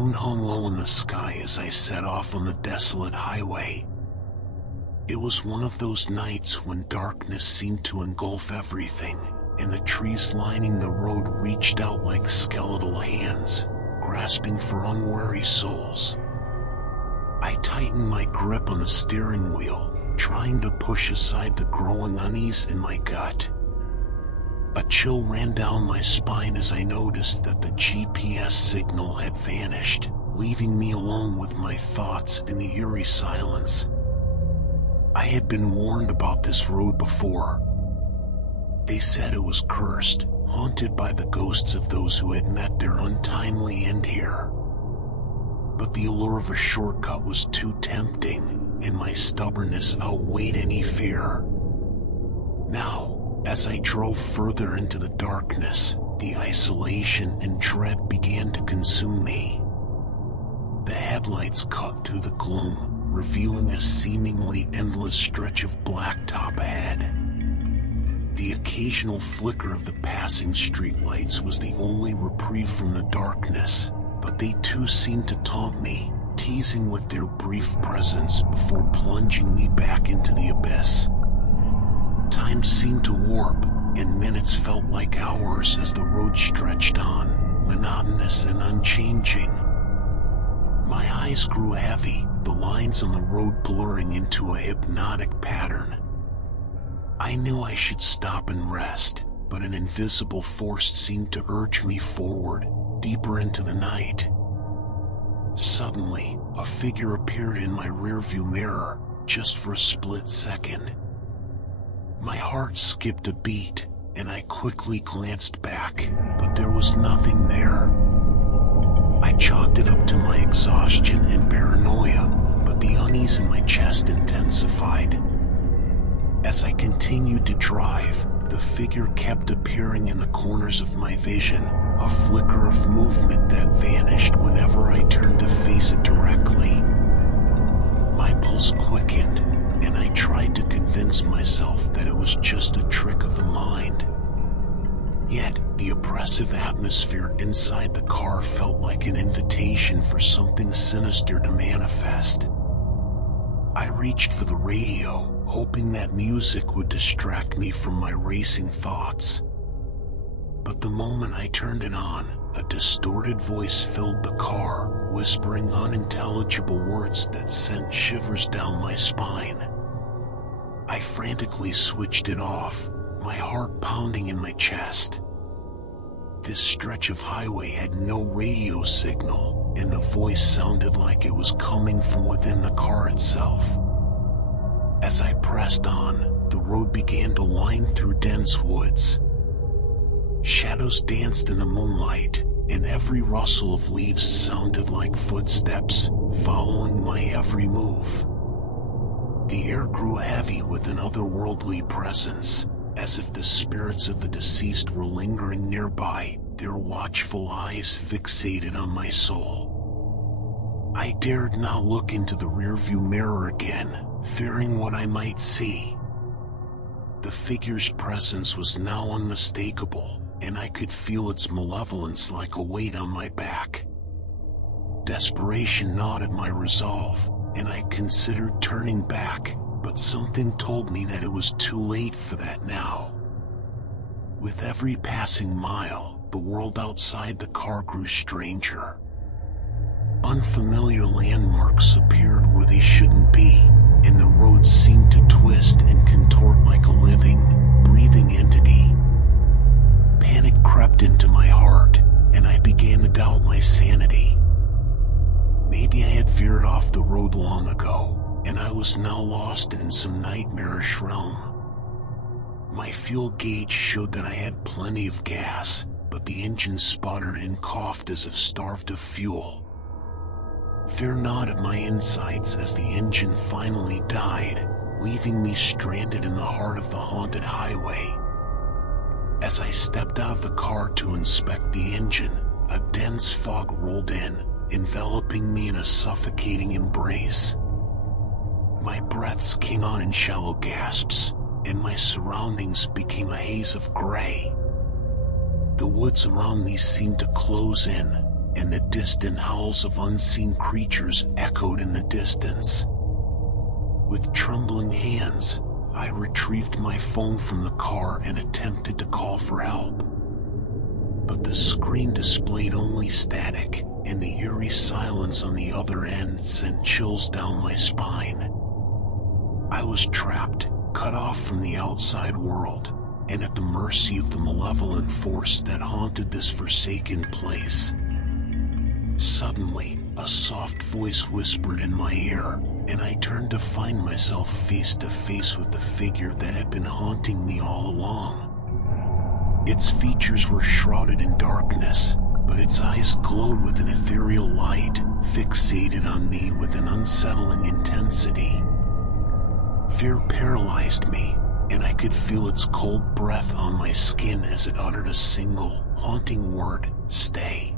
moon hung low in the sky as I set off on the desolate highway. It was one of those nights when darkness seemed to engulf everything, and the trees lining the road reached out like skeletal hands, grasping for unwary souls. I tightened my grip on the steering wheel, trying to push aside the growing unease in my gut. A chill ran down my spine as I noticed that the GPS signal had vanished, leaving me alone with my thoughts in the eerie silence. I had been warned about this road before. They said it was cursed, haunted by the ghosts of those who had met their untimely end here. But the allure of a shortcut was too tempting, and my stubbornness outweighed any fear. Now, as I drove further into the darkness, the isolation and dread began to consume me. The headlights cut through the gloom, revealing a seemingly endless stretch of blacktop ahead. The occasional flicker of the passing streetlights was the only reprieve from the darkness, but they too seemed to taunt me, teasing with their brief presence before plunging me back into the abyss. Time seemed to warp, and minutes felt like hours as the road stretched on, monotonous and unchanging. My eyes grew heavy, the lines on the road blurring into a hypnotic pattern. I knew I should stop and rest, but an invisible force seemed to urge me forward, deeper into the night. Suddenly, a figure appeared in my rearview mirror, just for a split second. My heart skipped a beat, and I quickly glanced back, but there was nothing there. I chalked it up to my exhaustion and paranoia, but the unease in my chest intensified. As I continued to drive, the figure kept appearing in the corners of my vision, a flicker of movement that vanished whenever I turned to face it directly. My pulse quickened, and I tried to convince myself that it was just a trick of the mind. Yet, the oppressive atmosphere inside the car felt like an invitation for something sinister to manifest. I reached for the radio, hoping that music would distract me from my racing thoughts. But the moment I turned it on, a distorted voice filled the car, whispering unintelligible words that sent shivers down my spine. I frantically switched it off, my heart pounding in my chest. This stretch of highway had no radio signal, and the voice sounded like it was coming from within the car itself. As I pressed on, the road began to wind through dense woods. Shadows danced in the moonlight, and every rustle of leaves sounded like footsteps, following my every move. The air grew heavy with an otherworldly presence, as if the spirits of the deceased were lingering nearby, their watchful eyes fixated on my soul. I dared not look into the rearview mirror again, fearing what I might see. The figure's presence was now unmistakable, and I could feel its malevolence like a weight on my back. Desperation gnawed my resolve, and I considered turning back, but something told me that it was too late for that now. With every passing mile, the world outside the car grew stranger. Unfamiliar landmarks appeared where they shouldn't be, and the roads seemed to twist and contort like a living, breathing entity. Panic crept into my heart, and I began to doubt my sanity. Maybe I had veered off the road long ago, and I was now lost in some nightmarish realm. My fuel gauge showed that I had plenty of gas, but the engine sputtered and coughed as if starved of fuel. Fear gnawed at my insides as the engine finally died, leaving me stranded in the heart of the haunted highway. As I stepped out of the car to inspect the engine, a dense fog rolled in, enveloping me in a suffocating embrace. My breaths came out in shallow gasps, and my surroundings became a haze of gray. The woods around me seemed to close in, and the distant howls of unseen creatures echoed in the distance. With trembling hands, I retrieved my phone from the car and attempted to call for help. But the screen displayed only static, and the eerie silence on the other end sent chills down my spine. I was trapped, cut off from the outside world, and at the mercy of the malevolent force that haunted this forsaken place. Suddenly, a soft voice whispered in my ear, and I turned to find myself face to face with the figure that had been haunting me all along. Its features were shrouded in darkness, but its eyes glowed with an ethereal light, fixated on me with an unsettling intensity. Fear paralyzed me, and I could feel its cold breath on my skin as it uttered a single, haunting word: stay.